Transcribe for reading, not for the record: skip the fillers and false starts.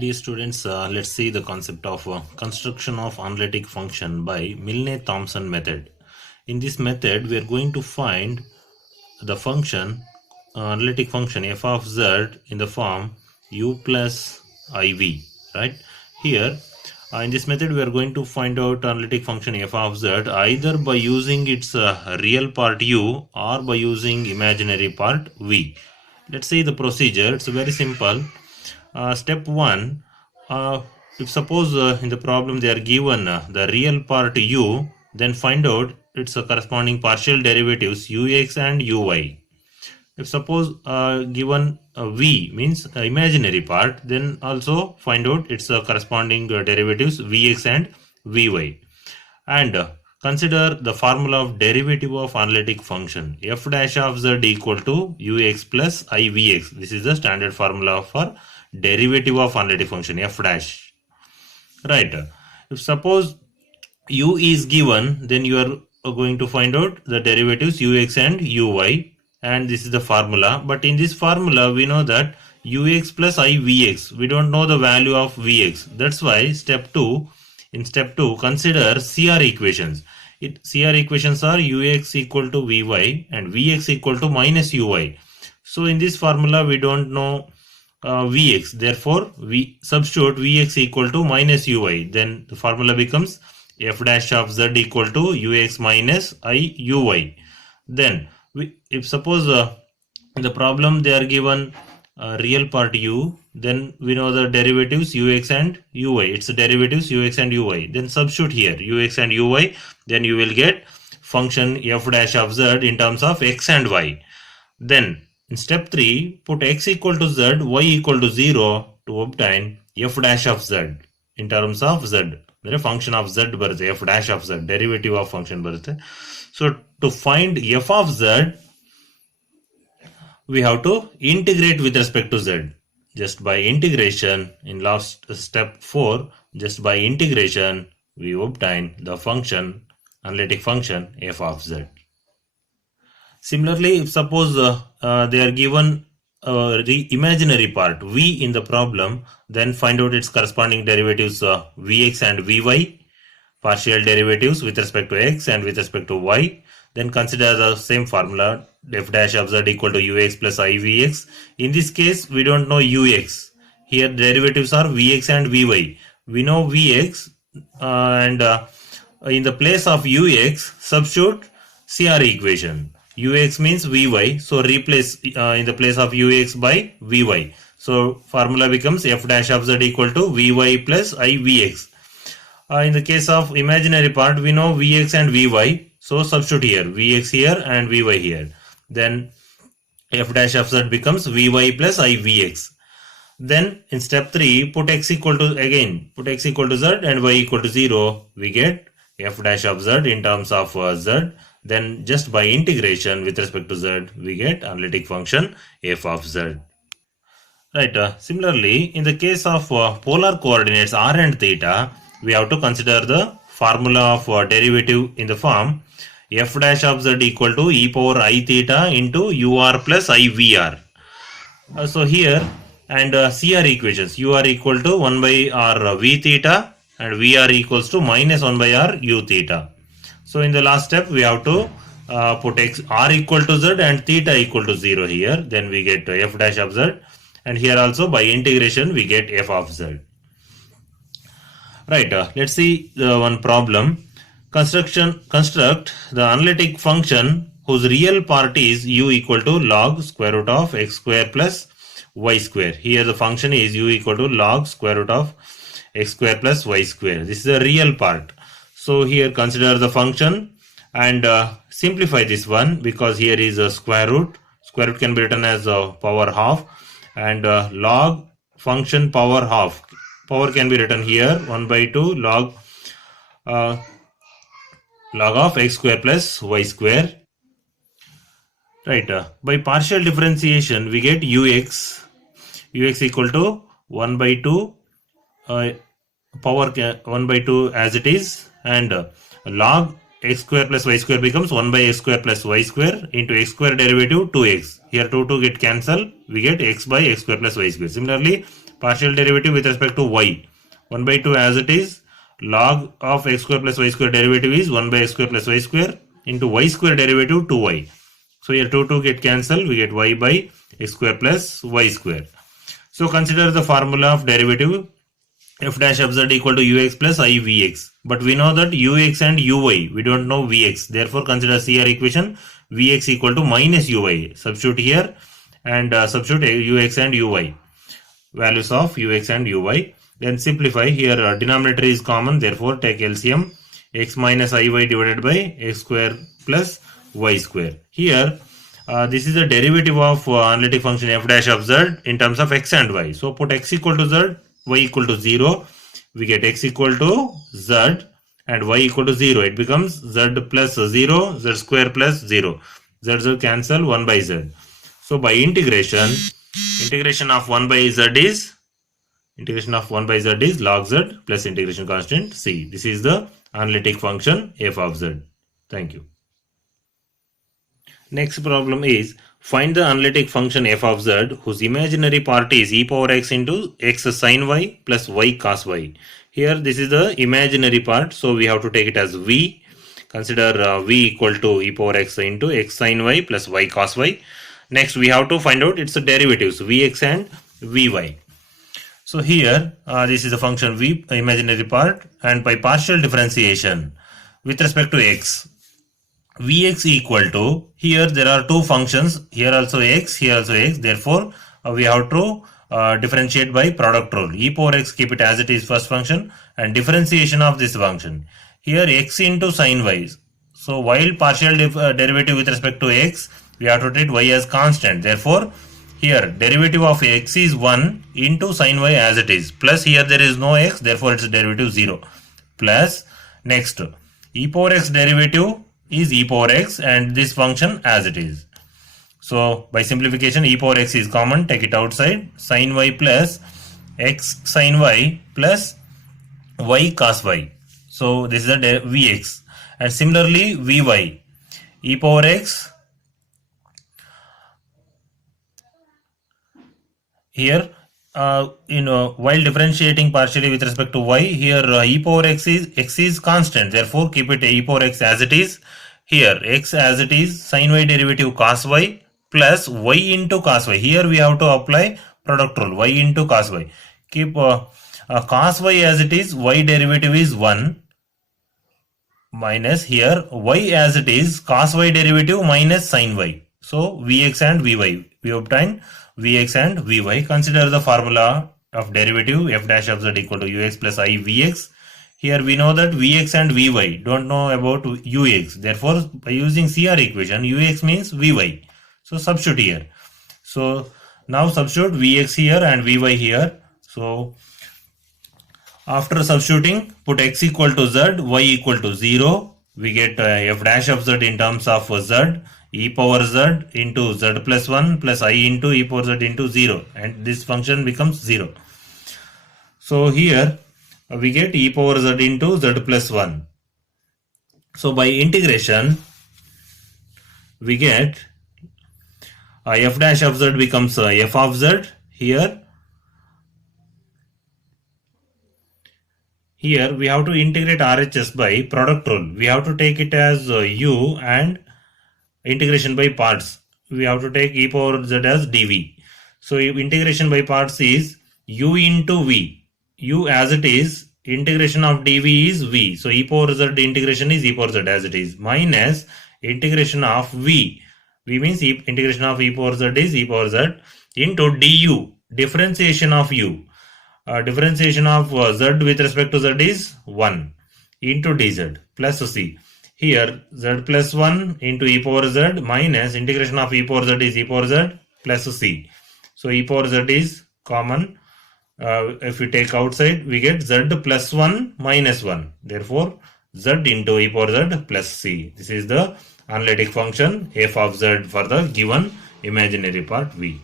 Dear students, let's see the concept of construction of analytic function by Milne-Thomson method. In this method, we are going to find the function, analytic function f of z in the form u plus iv, right? Here, in this method, we are going to find out analytic function f of z either by using its real part u or by using imaginary part v. Let's see the procedure. It's very simple. Step 1, if suppose in the problem they are given the real part u, then find out its corresponding partial derivatives ux and uy. If suppose given v means imaginary part, then also find out its corresponding derivatives vx and vy. And consider the formula of derivative of analytic function f dash of z equal to ux plus ivx. This is the standard formula for derivative of analytic function f dash, right? If suppose u is given, then you are going to find out the derivatives ux and uy, and this is the formula. But in this formula we know that ux plus ivx, we don't know the value of vx. That's why in step 2 consider CR equations. CR equations are ux equal to vy and vx equal to minus uy. So in this formula we don't know vx, therefore we substitute vx equal to minus uy. Then the formula becomes f dash of z equal to ux minus I uy. Then if suppose in the problem they are given real part u, then we know the derivatives ux and uy. It's the derivatives ux and uy. Then substitute here ux and uy. Then you will get function f dash of z in terms of x and y. Then in step 3, put x equal to z, y equal to 0 to obtain f dash of z in terms of z. The function of z ಬರುತ್ತೆ, f dash of z, derivative of function ಬರುತ್ತೆ. So to find f of z, we have to integrate with respect to z. Just by integration, in last step 4, just by integration, we obtain the function, analytic function f of z. Similarly, if suppose they are given the imaginary part v in the problem, then find out its corresponding derivatives vx and vy, partial derivatives with respect to x and with respect to y. Then consider the same formula f dash of z equal to ux plus ivx. In this case, we don't know ux. Here derivatives are vx and vy. We know vx and in the place of ux, substitute CR equation. Ux means Vy, so replace in the place of Ux by Vy. So formula becomes f dash of z equal to Vy plus Ivx. In the case of imaginary part, we know Vx and Vy, so substitute here Vx here and Vy here. Then f dash of z becomes Vy plus Ivx. Then in step 3, put x equal to z and y equal to 0. We get f dash of z in terms of z. Then just by integration with respect to z, we get analytic function f of z. Right. Similarly, in the case of polar coordinates r and theta, we have to consider the formula of derivative in the form f dash of z equal to e power I theta into ur plus ivr. So here, and CR equations, ur equal to 1 by r v theta and vr equals to minus 1 by r u theta. So in the last step, we have to put r equal to z and theta equal to 0 here. Then we get f dash of z. And here also by integration, we get f of z. Right. Let's see one problem. Construct the analytic function whose real part is u equal to log square root of x square plus y square. Here the function is u equal to log square root of x square plus y square. This is the real part. So here consider the function and simplify this one, because here is a square root. Square root can be written as power half, and log function power half. Power can be written here 1 by 2 log of x square plus y square. Right. By partial differentiation, we get ux equal to 1 by 2 power 1 by 2 as it is, and log x square plus y square becomes 1 by x square plus y square into x square derivative 2x. Here 2 get cancelled, we get x by x square plus y square. Similarly, partial derivative with respect to y. 1 by 2 as it is. Log of x square plus y square derivative is 1 by x square plus y square into y square derivative 2y. So here 2 get cancelled, we get y by x square plus y square. So consider the formula of derivative f dash of z equal to ux plus I vx. But we know that ux and uy, we don't know vx. Therefore consider CR equation vx equal to minus uy. Substitute here and substitute ux and uy. Values of ux and uy. Then simplify. Here denominator is common, therefore take LCM. X minus iy divided by x square plus y square. Here this is the derivative of analytic function f dash of z in terms of x and y. So put x equal to z, y equal to 0. We get x equal to z and y equal to 0. It becomes z plus 0, z square plus 0. Z cancel 1 by z. So by integration of 1 by z is log z plus integration constant c. This is the analytic function f of z. Thank you. Next problem is find the analytic function f of z whose imaginary part is e power x into x sin y plus y cos y. Here this is the imaginary part, so we have to take it as v. Consider v equal to e power x into x sin y plus y cos y. Next we have to find out its derivatives vx and vy. So here this is the function v, imaginary part, and by partial differentiation with respect to x, vx equal to, here there are two functions, here also x, here also x, therefore we have to differentiate by product rule. E power x, keep it as it is first function, and differentiation of this function. Here x into sin y. So while partial derivative with respect to x, we have to treat y as constant. Therefore here derivative of x is 1 into sin y as it is, plus here there is no x, therefore its derivative 0, plus next e power x derivative is e power x and this function as it is. So by simplification, e power x is common, take it outside, sin y plus x sin y plus y cos y. So this is the vx, and similarly vy, e power x, here while differentiating partially with respect to y, here e power x is constant, therefore keep it e power x as it is. Here x as it is, sin y derivative cos y plus y into cos y. Here we have to apply product rule, y into cos y. Keep cos y as it is, y derivative is 1 minus here y as it is, cos y derivative minus sin y. So vx and vy, we obtain vx and vy. Consider the formula of derivative f dash of z equal to ux plus I vx. Here we know that vx and vy, don't know about ux. Therefore, by using CR equation, ux means vy. So substitute here. So now substitute vx here and vy here. So after substituting, put x equal to z, y equal to 0. We get f dash of z in terms of z, e power z into z plus 1 plus I into e power z into 0. And this function becomes 0. So here we get e power z into z plus 1. So by integration, we get f dash of z becomes f of z. Here we have to integrate RHS by product rule. We have to take it as u and integration by parts. We have to take e power z as dv. So integration by parts is u into v. U as it is, integration of dv is v. So e power z integration is e power z as it is, minus integration of v. V means integration of e power z is e power z into du, differentiation of u. Differentiation of z with respect to z is 1 into dz plus c. Here z plus 1 into e power z minus integration of e power z is e power z plus c. So e power z is common. If we take outside, we get z plus 1 minus 1. Therefore z into e power z plus c. This is the analytic function f of z for the given imaginary part v.